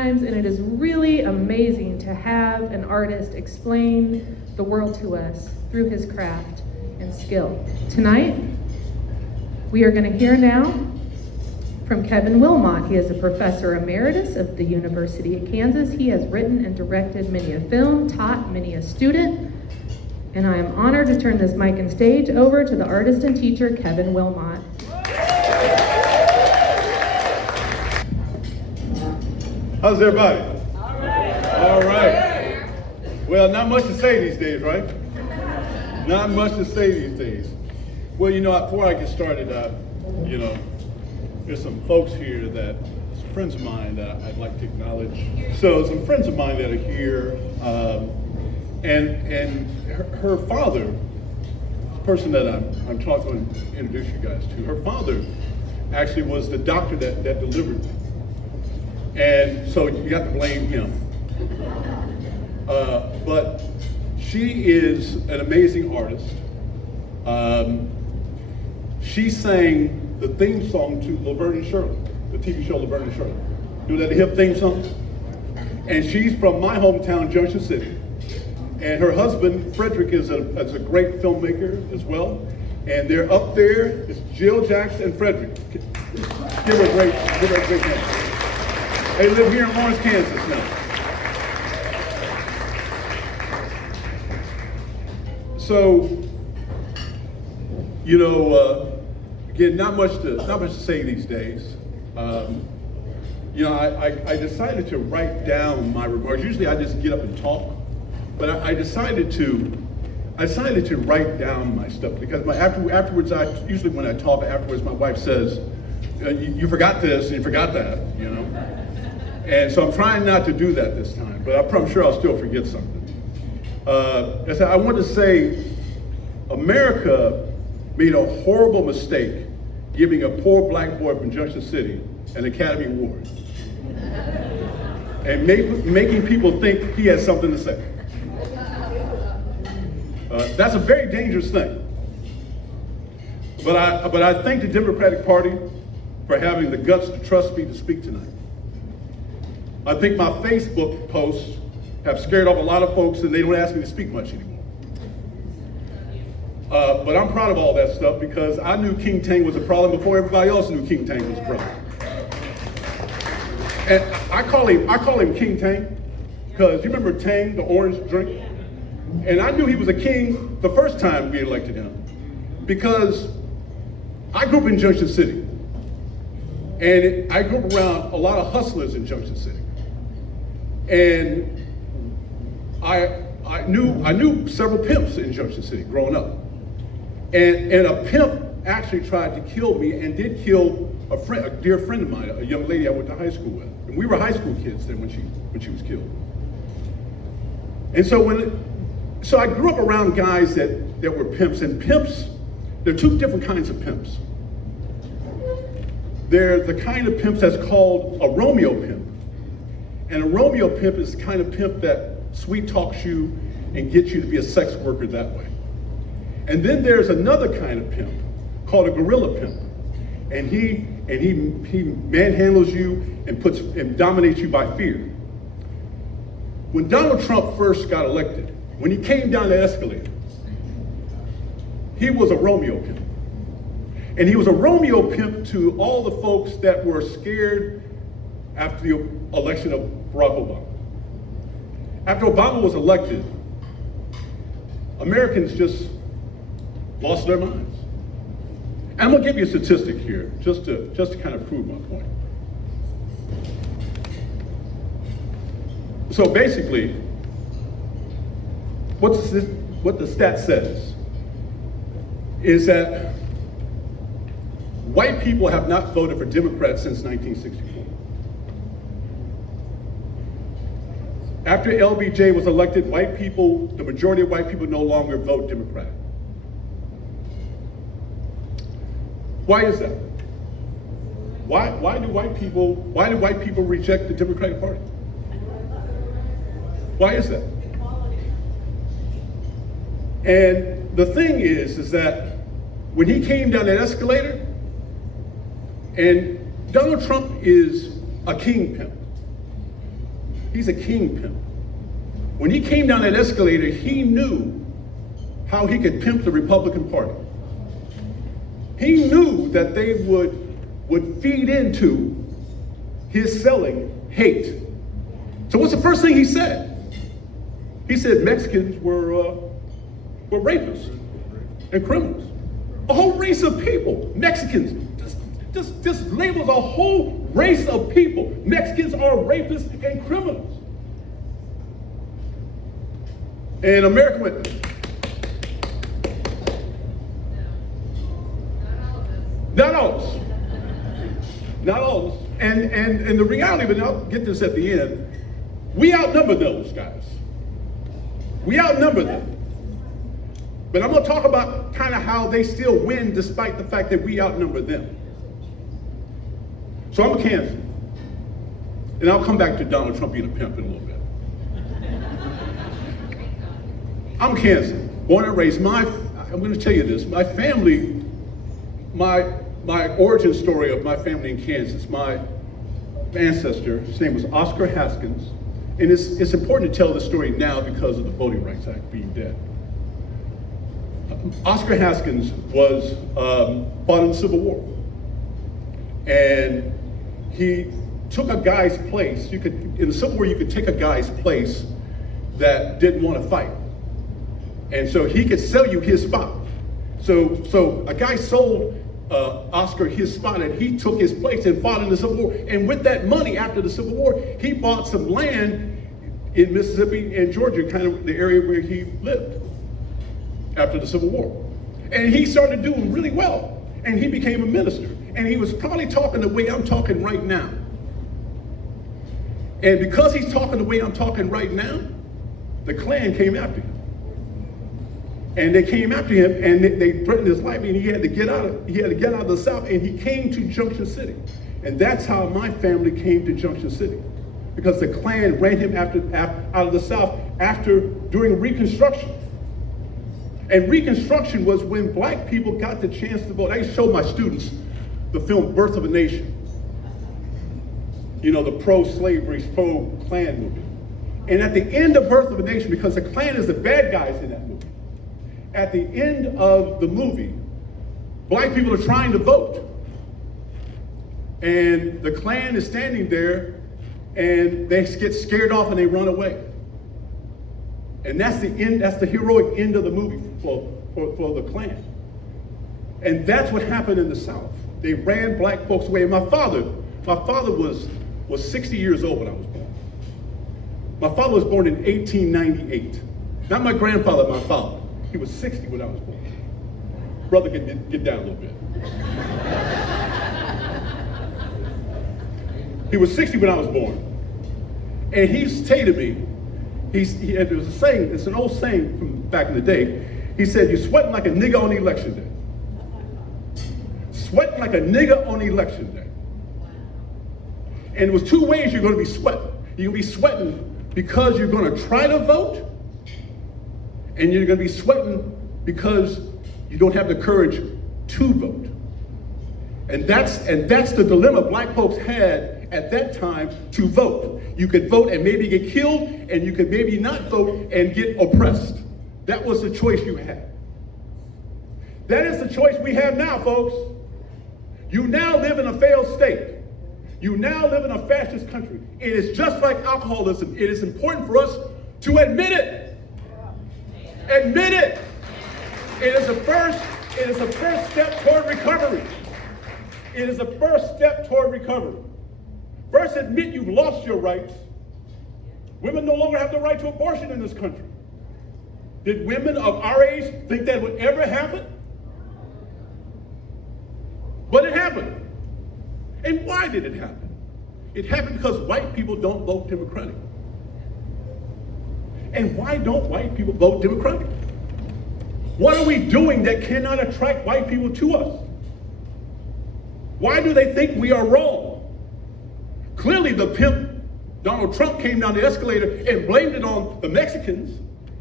And it is really amazing to have an artist explain the world to us through his craft and skill. Tonight, we are going to hear now from Kevin Willmott. He is a professor emeritus of the University of Kansas. He has written and directed many a film, taught many a student, and I am honored to turn this mic and stage over to the artist and teacher, Kevin Willmott. How's everybody? All right. All right. Well, not much to say these days, right? Not much to say these days. Well, before I get started, there's some folks here that, some friends of mine that I'd like to acknowledge. So some friends of mine that are here, and her father, the person that I'm talking to introduce you guys to, her father actually was the doctor that delivered me. And so you have to blame him. But she is an amazing artist. She sang the theme song to Laverne and Shirley, the TV show Laverne and Shirley. You know that hip theme song? And she's from my hometown, Junction City. And her husband, Frederick, is a great filmmaker as well. And they're up there. It's Jill, Jackson, and Frederick. Give her a great hand. They live here in Lawrence, Kansas now. So, again, not much to say these days. I decided to write down my remarks. Usually I just get up and talk, but I decided to write down my stuff because afterwards, usually when I talk afterwards, my wife says, you forgot this and you forgot that, And so I'm trying not to do that this time, but I'm sure I'll still forget something. I want to say, America made a horrible mistake giving a poor black boy from Junction City an Academy Award and making people think he has something to say. That's a very dangerous thing. But I thank the Democratic Party for having the guts to trust me to speak tonight. I think my Facebook posts have scared off a lot of folks and they don't ask me to speak much anymore. But I'm proud of all that stuff because I knew King Tang was a problem before everybody else knew King Tang was a problem. And I call him King Tang because you remember Tang, the orange drink? And I knew he was a king the first time we elected him because I grew up in Junction City. And I grew up around a lot of hustlers in Junction City. And I knew several pimps in Junction City growing up. And a pimp actually tried to kill me and did kill a dear friend of mine, a young lady I went to high school with. And we were high school kids then when she was killed. And so I grew up around guys that were pimps, and pimps, there are two different kinds of pimps. They're the kind of pimps that's called a Romeo pimp. And a Romeo pimp is the kind of pimp that sweet talks you and gets you to be a sex worker that way. And then there's another kind of pimp called a gorilla pimp. And he manhandles you and dominates you by fear. When Donald Trump first got elected, when he came down the escalator, he was a Romeo pimp. And he was a Romeo pimp to all the folks that were scared after the election of Barack Obama. After Obama was elected, Americans just lost their minds. And I'm gonna give you a statistic here, just to kind of prove my point. So basically, what the stat says is that white people have not voted for Democrats since 1964. After LBJ was elected, the majority of white people no longer vote Democrat. Why is that? Why do white people reject the Democratic Party? Why is that? And the thing is that when he came down that escalator, and Donald Trump is a king pimp. He's a kingpin. When he came down that escalator, he knew how he could pimp the Republican Party. He knew that they would feed into his selling hate. So what's the first thing he said? He said Mexicans were rapists and criminals. A whole race of people, Mexicans, just labels a whole race of people. Mexicans are rapists and criminals. And America went, not all of us. Not all of us. And the reality, but I'll get this at the end, we outnumber those guys. We outnumber them. But I'm going to talk about kind of how they still win despite the fact that we outnumber them. So I'm a Kansas. And I'll come back to Donald Trump being a pimp in a little bit. I'm Kansas, born and raised. I'm going to tell you this. My family, my origin story of my family in Kansas, my ancestor, his name was Oscar Haskins. And it's important to tell this story now because of the Voting Rights Act being dead. Oscar Haskins was fought in the Civil War. And he took a guy's place. In the Civil War, you could take a guy's place that didn't want to fight. And so he could sell you his spot. So a guy sold Oscar his spot, and he took his place and fought in the Civil War. And with that money after the Civil War, he bought some land in Mississippi and Georgia, kind of the area where he lived after the Civil War. And he started doing really well. And he became a minister. And he was probably talking the way I'm talking right now. And because he's talking the way I'm talking right now, the Klan came after him. And they came after him, and they threatened his life, and he had to get out of the South, and he came to Junction City. And that's how my family came to Junction City, because the Klan ran him out of the South during Reconstruction. And Reconstruction was when black people got the chance to vote. I used to show my students the film Birth of a Nation. You know, the pro-slavery, pro-Klan movie. And at the end of Birth of a Nation, because the Klan is the bad guys in that movie, at the end of the movie, black people are trying to vote. And the Klan is standing there, and they get scared off and they run away. And that's the end, that's the heroic end of the movie for the Klan. And that's what happened in the South. They ran black folks away. And my father was 60 years old when I was born. My father was born in 1898. Not my grandfather, my father. He was 60 when I was born. Brother, get down a little bit. He was 60 when I was born. And he stated to me, there was a saying, it's an old saying from back in the day. He said, "You're sweating like a nigga on election day." Sweating like a nigga on election day. And there was two ways you're going to be sweating. You're going to be sweating because you're going to try to vote, and you're going to be sweating because you don't have the courage to vote. And that's the dilemma black folks had at that time to vote. You could vote and maybe get killed, and you could maybe not vote and get oppressed. That was the choice you had. That is the choice we have now, folks. You now live in a failed state. You now live in a fascist country. It is just like alcoholism. It is important for us to admit it. Admit it. It is a first step toward recovery. It is a first step toward recovery. First, admit you've lost your rights. Women no longer have the right to abortion in this country. Did women of our age think that would ever happen? But it happened. And why did it happen? It happened because white people don't vote Democratic. And why don't white people vote Democratic? What are we doing that cannot attract white people to us? Why do they think we are wrong? Clearly the pimp, Donald Trump, came down the escalator and blamed it on the Mexicans,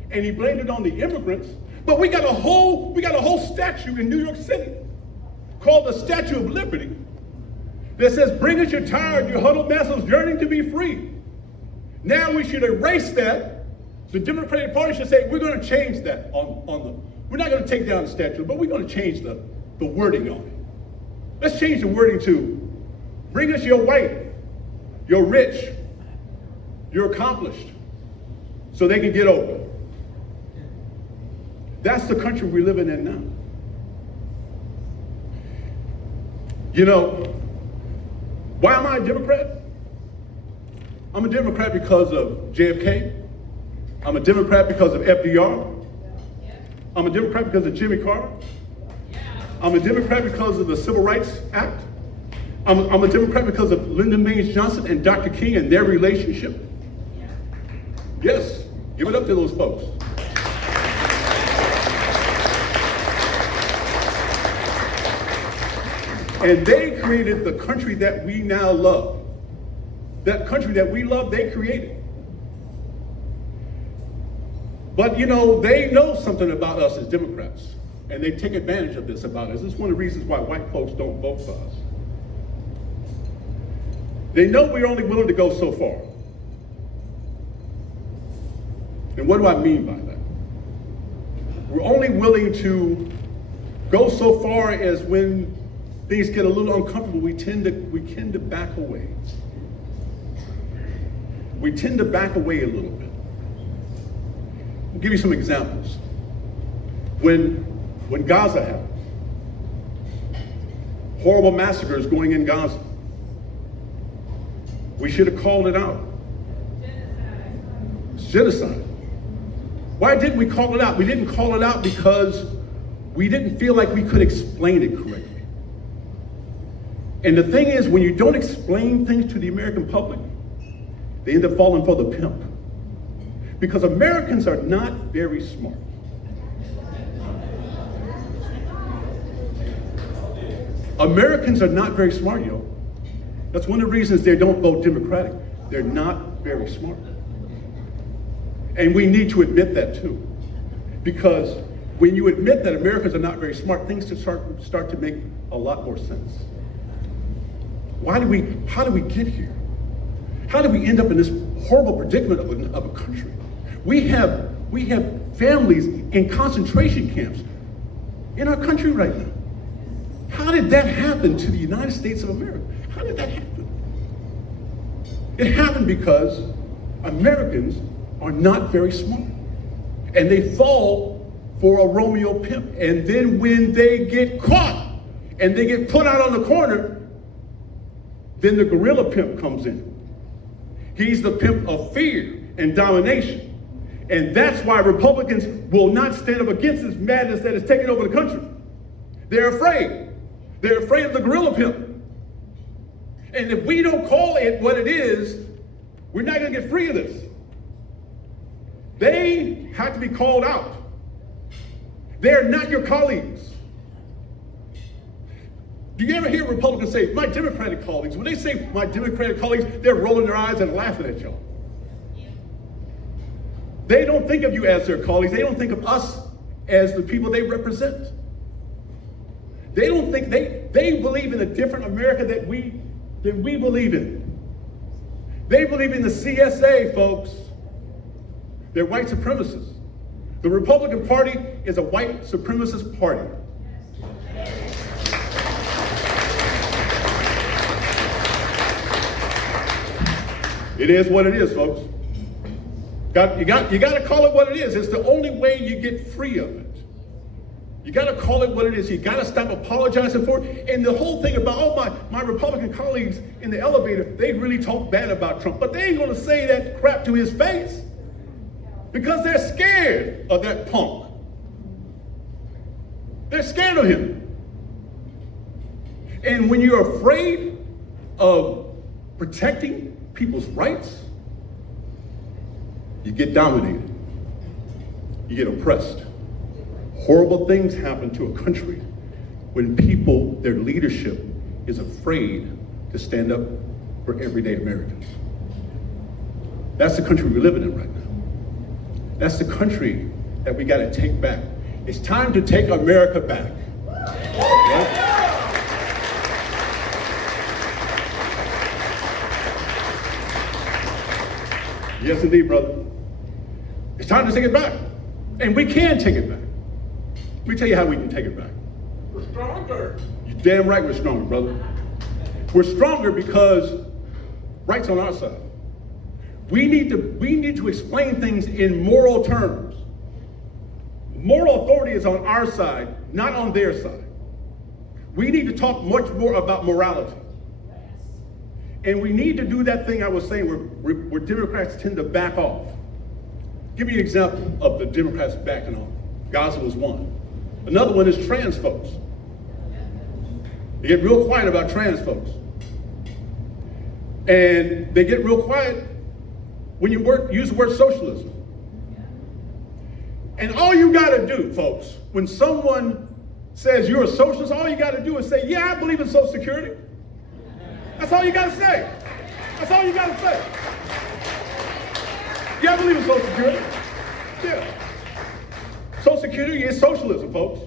and he blamed it on the immigrants. But we got a whole statue in New York City called the Statue of Liberty that says, "Bring us your tired, your huddled masses yearning to be free." Now we should erase that. The Democratic Party should say, we're going to change that we're not going to take down the statue, but we're going to change the wording on it. Let's change the wording to, bring us your white, you're rich, you're accomplished, so they can get over. That's the country we're living in now. You know, why am I a Democrat? I'm a Democrat because of JFK. I'm a Democrat because of FDR. I'm a Democrat because of Jimmy Carter. I'm a Democrat because of the Civil Rights Act. I'm a Democrat because of Lyndon Baines Johnson and Dr. King and their relationship. Yes, give it up to those folks. And they created the country that we now love. That country that we love, they created. But you know, they know something about us as Democrats, and they take advantage of this about us. This is one of the reasons why white folks don't vote for us. They know we're only willing to go so far. And what do I mean by that? We're only willing to go so far as when things get a little uncomfortable, we tend to back away. We tend to back away a little bit. I'll give you some examples. When Gaza happened, horrible massacres going in Gaza, we should have called it out. It's genocide. Why didn't we call it out? We didn't call it out because we didn't feel like we could explain it correctly. And the thing is, when you don't explain things to the American public, they end up falling for the pimp. Because Americans are not very smart. Americans are not very smart, yo. That's one of the reasons they don't vote Democratic. They're not very smart. And we need to admit that too. Because when you admit that Americans are not very smart, things start to make a lot more sense. How do we get here? How do we end up in this horrible predicament of a country? We have families in concentration camps in our country right now. How did that happen to the United States of America? How did that happen? It happened because Americans are not very smart. And they fall for a Romeo pimp. And then when they get caught and they get put out on the corner, then the gorilla pimp comes in. He's the pimp of fear and domination. And that's why Republicans will not stand up against this madness that is taking over the country. They're afraid. They're afraid of the gorilla pimp. And if we don't call it what it is, we're not going to get free of this. They have to be called out. They're not your colleagues. Do you ever hear Republicans say, my Democratic colleagues? When they say my Democratic colleagues, they're rolling their eyes and laughing at y'all. They don't think of you as their colleagues. They don't think of us as the people they represent. They don't think, they believe in a different America than we believe in. They believe in the CSA, folks. They're white supremacists. The Republican Party is a white supremacist party. It is what it is, folks. You got to call it what it is. It's the only way you get free of it. You got to call it what it is. You got to stop apologizing for it. And the whole thing about all my Republican colleagues in the elevator, they really talk bad about Trump, but they ain't going to say that crap to his face because they're scared of that punk. They're scared of him. And when you're afraid of protecting people's rights, you get dominated. You get oppressed. Horrible things happen to a country when people, their leadership, is afraid to stand up for everyday Americans. That's the country we're living in right now. That's the country that we got to take back. It's time to take America back. Right? Yes, indeed, brother. It's time to take it back. And we can take it back. Let me tell you how we can take it back. We're stronger. You're damn right we're stronger, brother. We're stronger because right's on our side. We need to explain things in moral terms. Moral authority is on our side, not on their side. We need to talk much more about morality. And we need to do that thing I was saying where Democrats tend to back off. Give me an example of the Democrats backing off. Gaza was one. Another one is trans folks. They get real quiet about trans folks. And they get real quiet when you use the word socialism. And all you gotta do, folks, when someone says you're a socialist, all you gotta do is say, yeah, I believe in Social Security. That's all you gotta say. That's all you gotta say. Yeah, I believe in Social Security. Yeah. Social Security is socialism, folks.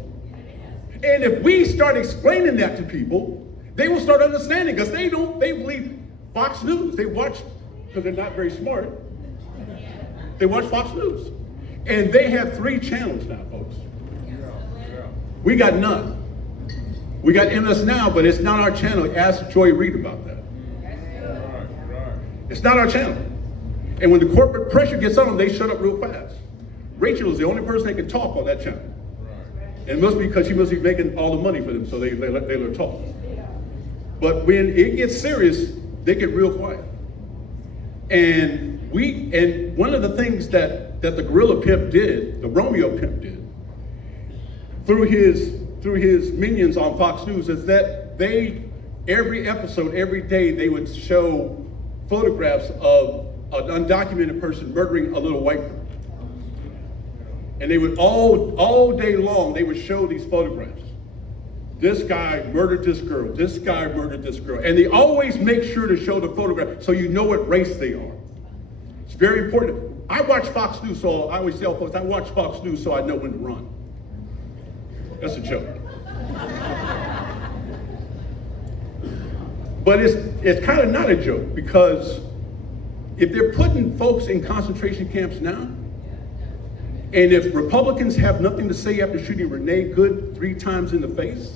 And if we start explaining that to people, they will start understanding, because they believe Fox News. They watch, because they're not very smart, they watch Fox News. And they have 3 channels now, folks. We got none. We got MS Now, but it's not our channel. Ask Joy Reid about that. It's not our channel. And when the corporate pressure gets on them, they shut up real fast. Rachel is the only person that can talk on that channel. And it must be because she must be making all the money for them, so they let her talk. But when it gets serious, they get real quiet. And one of the things that the gorilla pimp did, the Romeo pimp did, through his minions on Fox News, is that every episode, every day, they would show photographs of an undocumented person murdering a little white girl. And they would all day long, they would show these photographs. This guy murdered this girl. This guy murdered this girl. And they always make sure to show the photograph so you know what race they are. It's very important. I watch Fox News, so I always tell folks, I watch Fox News so I know when to run. That's a joke. But it's kind of not a joke, because if they're putting folks in concentration camps now, and if Republicans have nothing to say after shooting Renee Good 3 times in the face,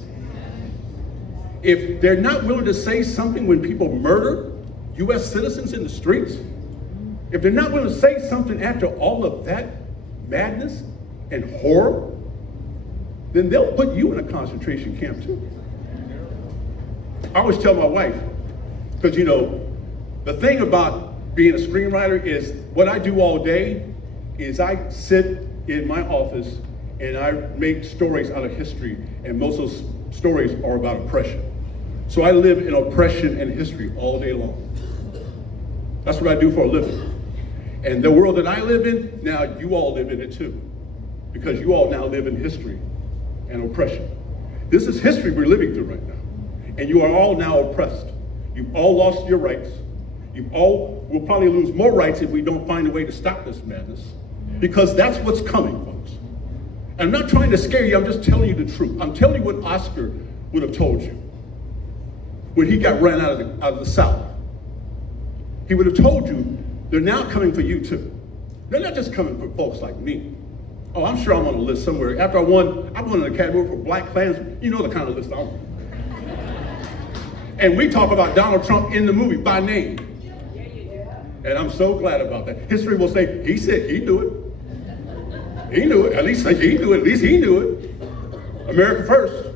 if they're not willing to say something when people murder U.S. citizens in the streets, if they're not willing to say something after all of that madness and horror, then they'll put you in a concentration camp too. I always tell my wife, because the thing about being a screenwriter is what I do all day is I sit in my office and I make stories out of history, and most of those stories are about oppression. So I live in oppression and history all day long. That's what I do for a living. And the world that I live in, now you all live in it too, because you all now live in history and oppression. This is history we're living through right now. And you are all now oppressed. You've all lost your rights. We'll probably lose more rights if we don't find a way to stop this madness, because that's what's coming, folks. I'm not trying to scare you, I'm just telling you the truth. I'm telling you what Oscar would have told you when he got ran out of the South. He would have told you, they're now coming for you too. They're not just coming for folks like me. Oh, I'm sure I'm on a list somewhere. After I won an Academy for Black Klansmen. You know the kind of list I'm on. And we talk about Donald Trump in the movie by name. And I'm so glad about that. History will say, he said he knew it. He knew it. At least he knew it. At least he knew it. America first.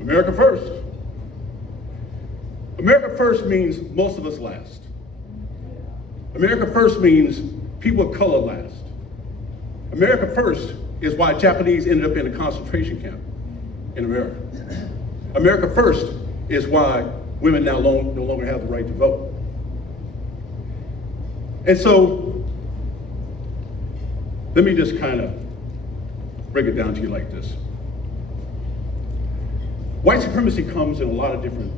America first. America first means most of us last. America first means people of color last. America first is why Japanese ended up in a concentration camp in America. America first is why women now no longer have the right to vote. And so, let me just kind of break it down to you like this. White supremacy comes in a lot of different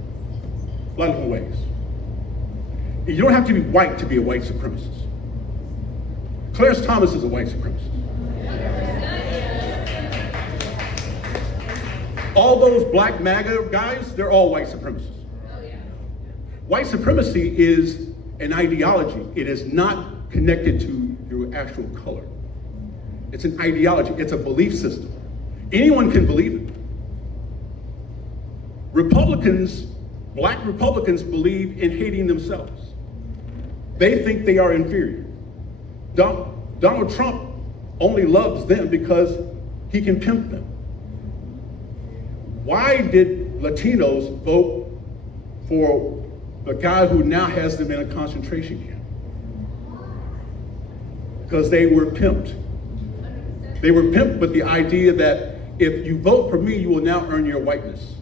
ways. You don't have to be white to be a white supremacist. Clarence Thomas is a white supremacist. All those black MAGA guys, they're all white supremacists. White supremacy is an ideology. It is not connected to your actual color. It's an ideology. It's a belief system. Anyone can believe it. Republicans, black Republicans, believe in hating themselves. They think they are inferior. Donald Trump only loves them because he can pimp them. Why did Latinos vote for the guy who now has them in a concentration camp? Because they were pimped. They were pimped with the idea that if you vote for me, you will now earn your whiteness.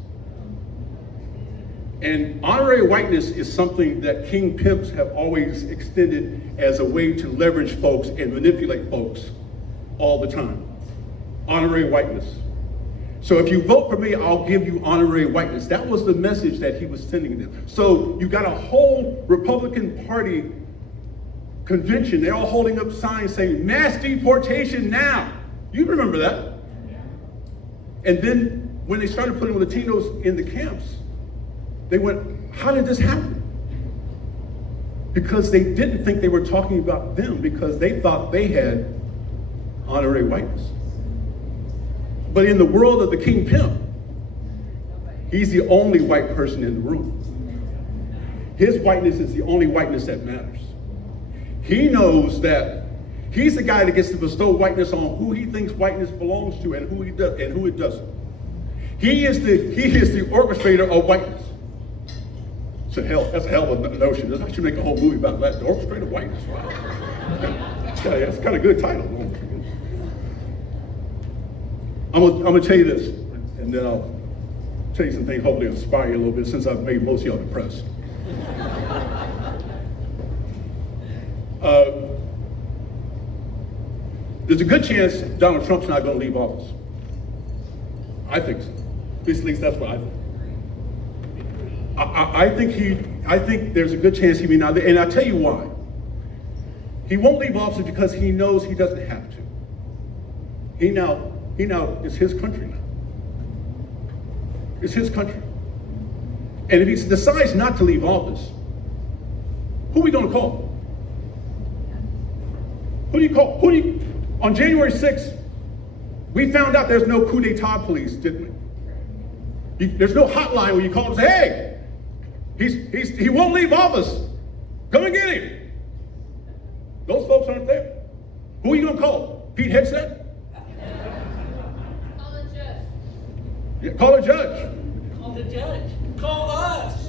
And honorary whiteness is something that king pimps have always extended as a way to leverage folks and manipulate folks all the time. Honorary whiteness. So if you vote for me, I'll give you honorary whiteness. That was the message that he was sending them. So you got a whole Republican Party convention. They're all holding up signs saying mass deportation now. You remember that. And then when they started putting Latinos in the camps, they went, how did this happen? Because they didn't think they were talking about them, because they thought they had honorary whiteness. But in the world of the king pimp, he's the only white person in the room. His whiteness is the only whiteness that matters. He knows that he's the guy that gets to bestow whiteness on who he thinks whiteness belongs to and who he does and who it doesn't. He is the orchestrator of whiteness. That's a hell of a notion. I should make a whole movie about that. The orchestrator of whiteness. Wow. That's kind of a good title. I'm gonna tell you this, and then I'll tell you some things, hopefully inspire you a little bit, since I've made most of y'all depressed. There's a good chance Donald Trump's not gonna leave office. I think so. At least that's what I think. I think there's a good chance he may not, and I'll tell you why. He won't leave office because he knows he doesn't have to. He now, it's his country now. It's his country. And if he decides not to leave office, who are we gonna call? Who do you call? On January 6th, we found out there's no coup d'etat police, didn't we? There's no hotline where you call and say, hey, he won't leave office. Come and get him. Those folks aren't there. Who are you gonna call? Pete Hegseth? Call the judge. Yeah, call a judge. Call the judge. Call us.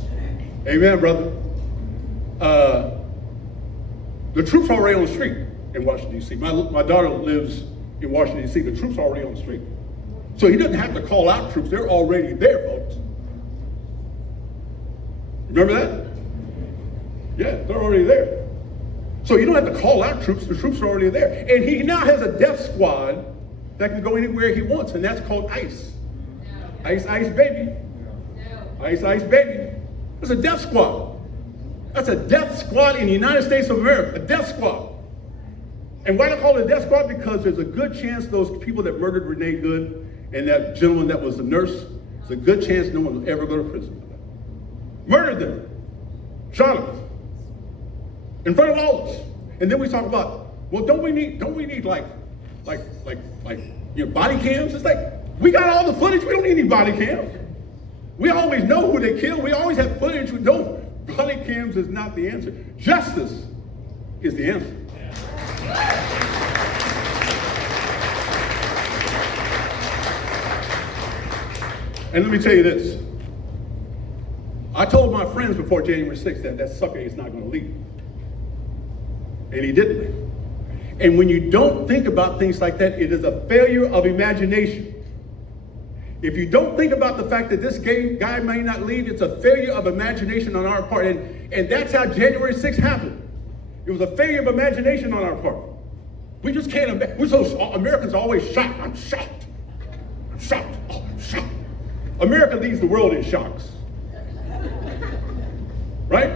Amen, brother. The troops are already on the street in Washington, D.C. My daughter lives in Washington, D.C. The troops are already on the street. So he doesn't have to call out troops. They're already there, folks. Remember that? Yeah, they're already there. So you don't have to call out troops. The troops are already there. And he now has a death squad that can go anywhere he wants, and that's called ICE. No. ICE, baby. No. ICE, baby. It's a death squad. That's a death squad in the United States of America, a death squad. And why do I call it a death squad? Because there's a good chance those people that murdered Renee Good and that gentleman that was the nurse, there's a good chance no one will ever go to prison for that. Murdered them, shot them, in front of all of us. And then we talk about, well, don't we need like body cams? It's like, we got all the footage, we don't need any body cams. We always know who they killed, we always have footage. No, body cams is not the answer. Justice is the answer. And let me tell you this. I told my friends before January 6th that sucker is not going to leave. And he didn't leave. And when you don't think about things like that, it is a failure of imagination. If you don't think about the fact that this guy may not leave, it's a failure of imagination on our part. And that's how January 6th happened. It was a failure of imagination on our part. We just can't imagine. Americans are always shocked. I'm shocked. I'm shocked. Oh, I'm shocked. America leads the world in shocks. Right?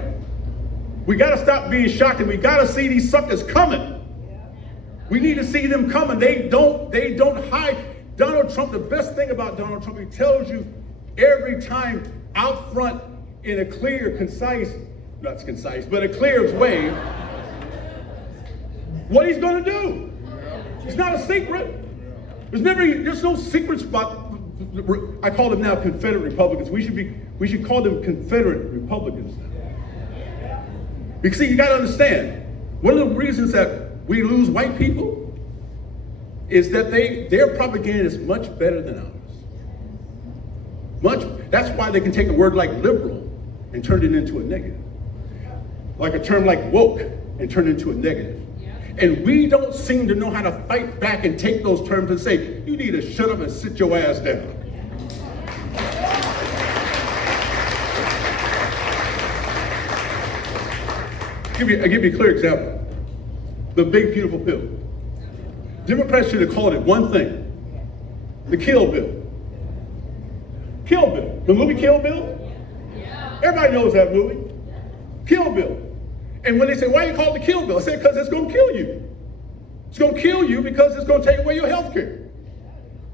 We got to stop being shocked, and we got to see these suckers coming. We need to see them coming. They don't hide. Donald Trump, the best thing about Donald Trump, he tells you every time out front in a clear, concise, not concise, but a clear way what he's going to do. It's not a secret. There's no secret spot. I call them now Confederate Republicans. We should call them Confederate Republicans now. Because see, you got to understand, one of the reasons that we lose white people is that their propaganda is much better than ours. That's why they can take a word like liberal and turn it into a negative. Like a term like woke and turn it into a negative. And we don't seem to know how to fight back and take those terms and say, you need to shut up and sit your ass down. I'll give you a clear example. The big beautiful bill. Democrats should have called it one thing. The Kill Bill. Kill Bill. The movie Kill Bill? Everybody knows that movie. Kill Bill. And when they say, why you call it the Kill Bill? I say, because it's going to kill you. It's going to kill you because it's going to take away your health care.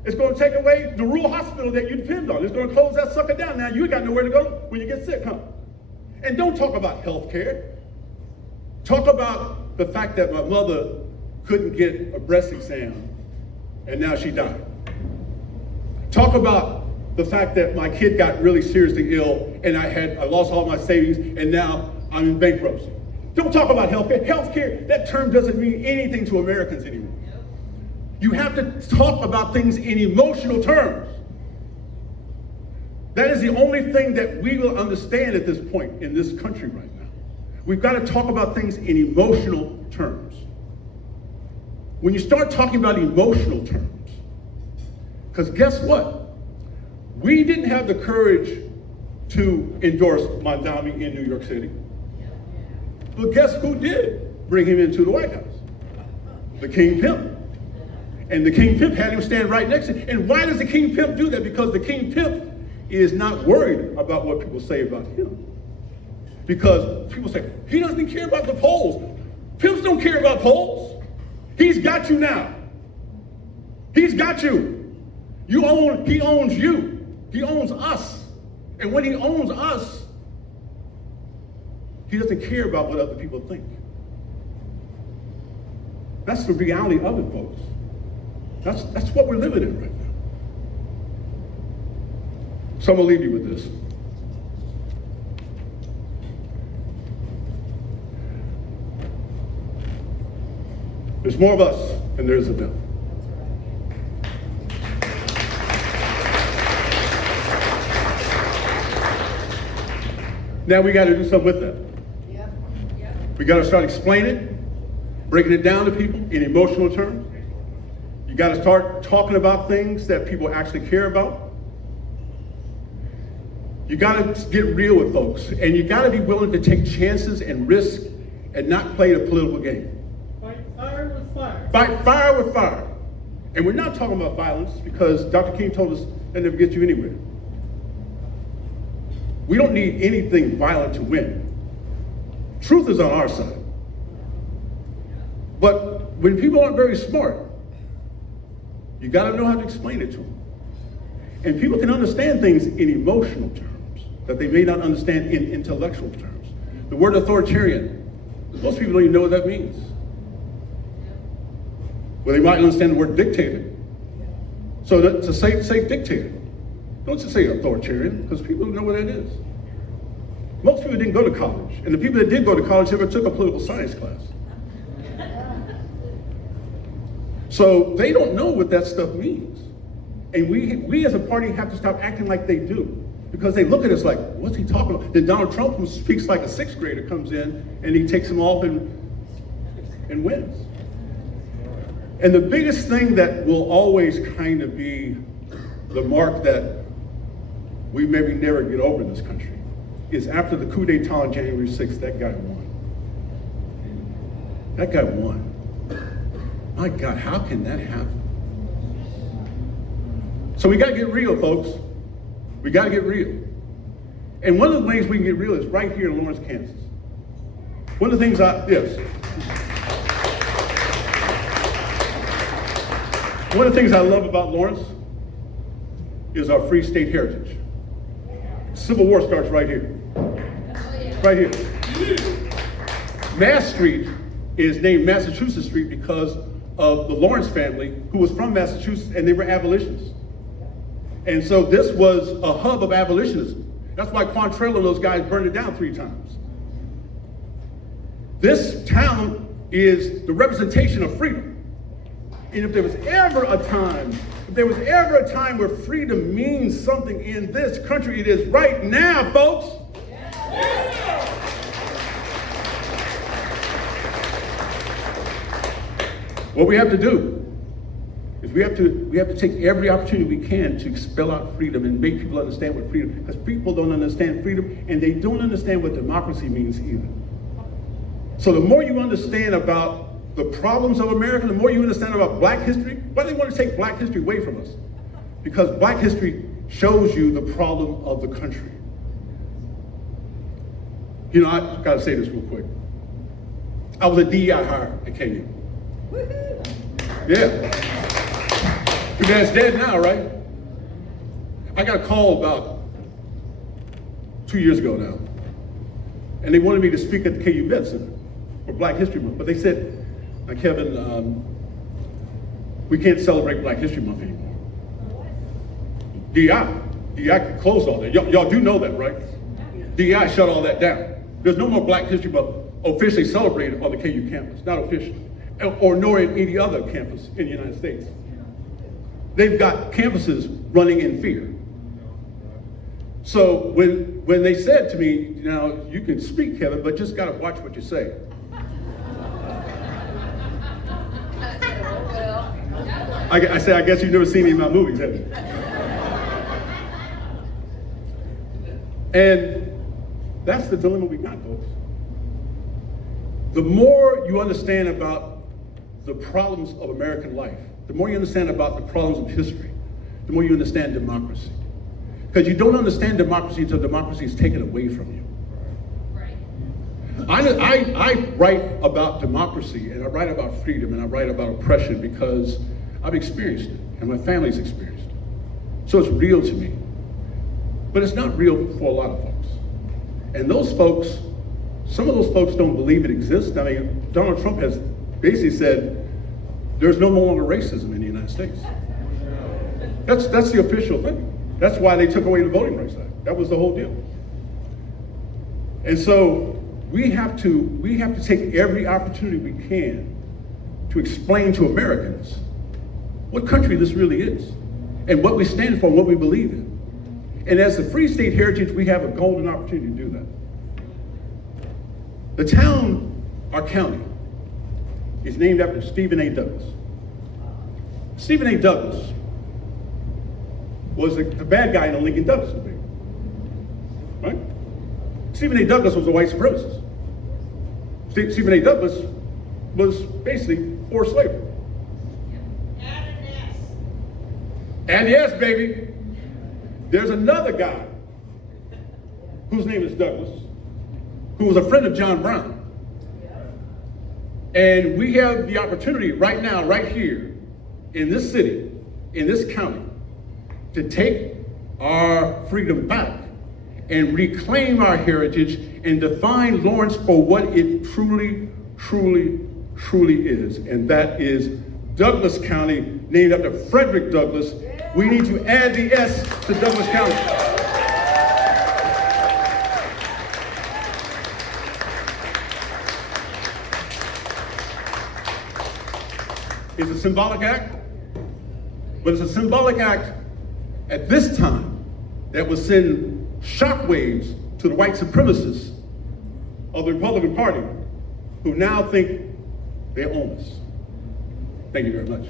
It's going to take away the rural hospital that you depend on. It's going to close that sucker down. Now you got nowhere to go when you get sick, huh? And don't talk about health care. Talk about the fact that my mother couldn't get a breast exam and now she died. Talk about the fact that my kid got really seriously ill and I lost all my savings and now I'm in bankruptcy. Don't talk about healthcare. Healthcare, that term doesn't mean anything to Americans anymore. You have to talk about things in emotional terms. That is the only thing that we will understand at this point in this country right now. We've got to talk about things in emotional terms. When you start talking about emotional terms, because guess what? We didn't have the courage to endorse Mondami in New York City. But guess who did bring him into the White House? The King Pimp. And the King Pimp had him stand right next to him. And why does the King Pimp do that? Because the King Pimp is not worried about what people say about him. Because people say, he doesn't care about the polls. Pimps don't care about polls. He's got you now. He's got you. He owns you. He owns us. And when he owns us, he doesn't care about what other people think. That's the reality of it, folks. That's what we're living in right now. So I'm gonna leave you with this. There's more of us than there is of them. Now we got to do something with that. We got to start explaining it, breaking it down to people in emotional terms. You got to start talking about things that people actually care about. You got to get real with folks, and you got to be willing to take chances and risk and not play the political game. Fight fire with fire. Fight fire with fire. And we're not talking about violence because Dr. King told us that never gets you anywhere. We don't need anything violent to win. Truth is on our side. But when people aren't very smart, you got to know how to explain it to them. And people can understand things in emotional terms that they may not understand in intellectual terms. The word authoritarian, most people don't even know what that means. Well, they might understand the word dictator. So to say dictator, don't just say authoritarian, because people know what that is. Most people didn't go to college, and the people that did go to college never took a political science class. So they don't know what that stuff means. And we as a party have to stop acting like they do, because they look at us like, what's he talking about? Then Donald Trump, who speaks like a sixth grader, comes in and he takes them off and wins. And the biggest thing that will always kind of be the mark that we maybe never get over in this country is after the coup d'etat on January 6th, that guy won. That guy won. My God, how can that happen? So we got to get real, folks. We got to get real. And one of the ways we can get real is right here in Lawrence, Kansas. One of the things one of the things I love about Lawrence is our free state heritage. Civil War starts right here. Right here. Mass Street is named Massachusetts Street because of the Lawrence family, who was from Massachusetts, and they were abolitionists. And so this was a hub of abolitionism. That's why Quantrell and those guys burned it down 3 times. This town is the representation of freedom. And if there was ever a time where freedom means something in this country, it is right now, folks. What we have to do is we have to take every opportunity we can to expel out freedom and make people understand what freedom, because people don't understand freedom and they don't understand what democracy means either. So the more you understand about the problems of America, the more you understand about Black history. Why do they want to take Black history away from us? Because Black history shows you the problem of the country. You know, I gotta say this real quick. I was a DEI hire at KU. Yeah. Too bad it's dead now, right? I got a call about 2 years ago now, and they wanted me to speak at the KU Vet Center for Black History Month, but they said, Kevin, we can't celebrate Black History Month anymore. DEI closed all that. Y'all do know that, right? DEI shut all that down. There's no more Black History Month officially celebrated on the KU campus, not officially, or nor in any other campus in the United States. They've got campuses running in fear. So when they said to me, now you can speak, Kevin, but just gotta watch what you say. I said, I guess you've never seen any of my movies, have you? And that's the dilemma we got, folks. The more you understand about the problems of American life, the more you understand about the problems of history, the more you understand democracy. Because you don't understand democracy until democracy is taken away from you. Right. I write about democracy, and I write about freedom, and I write about oppression because I've experienced it, and my family's experienced it. So it's real to me. But it's not real for a lot of folks. And those folks, some of those folks don't believe it exists. I mean, Donald Trump has basically said, there's no longer racism in the United States. That's the official thing. That's why they took away the Voting Rights Act. That was the whole deal. And so we have to take every opportunity we can to explain to Americans what country this really is and what we stand for and what we believe in. And as the Free State Heritage, we have a golden opportunity to do that. The town, our county, is named after Stephen A. Douglas. Stephen A. Douglas was the bad guy in the Lincoln Douglas debate, right? Stephen A. Douglas was a white supremacist. Stephen A. Douglas was basically for slavery. And yes, baby, there's another guy whose name is Douglas, who was a friend of John Brown. And we have the opportunity right now, right here, in this city, in this county, to take our freedom back and reclaim our heritage and define Lawrence for what it truly, truly, truly is. And that is Douglas County, named after Frederick Douglass. We need to add the S to Douglas County. It's a symbolic act, but it's a symbolic act at this time that will send shockwaves to the white supremacists of the Republican Party who now think they own us. Thank you very much.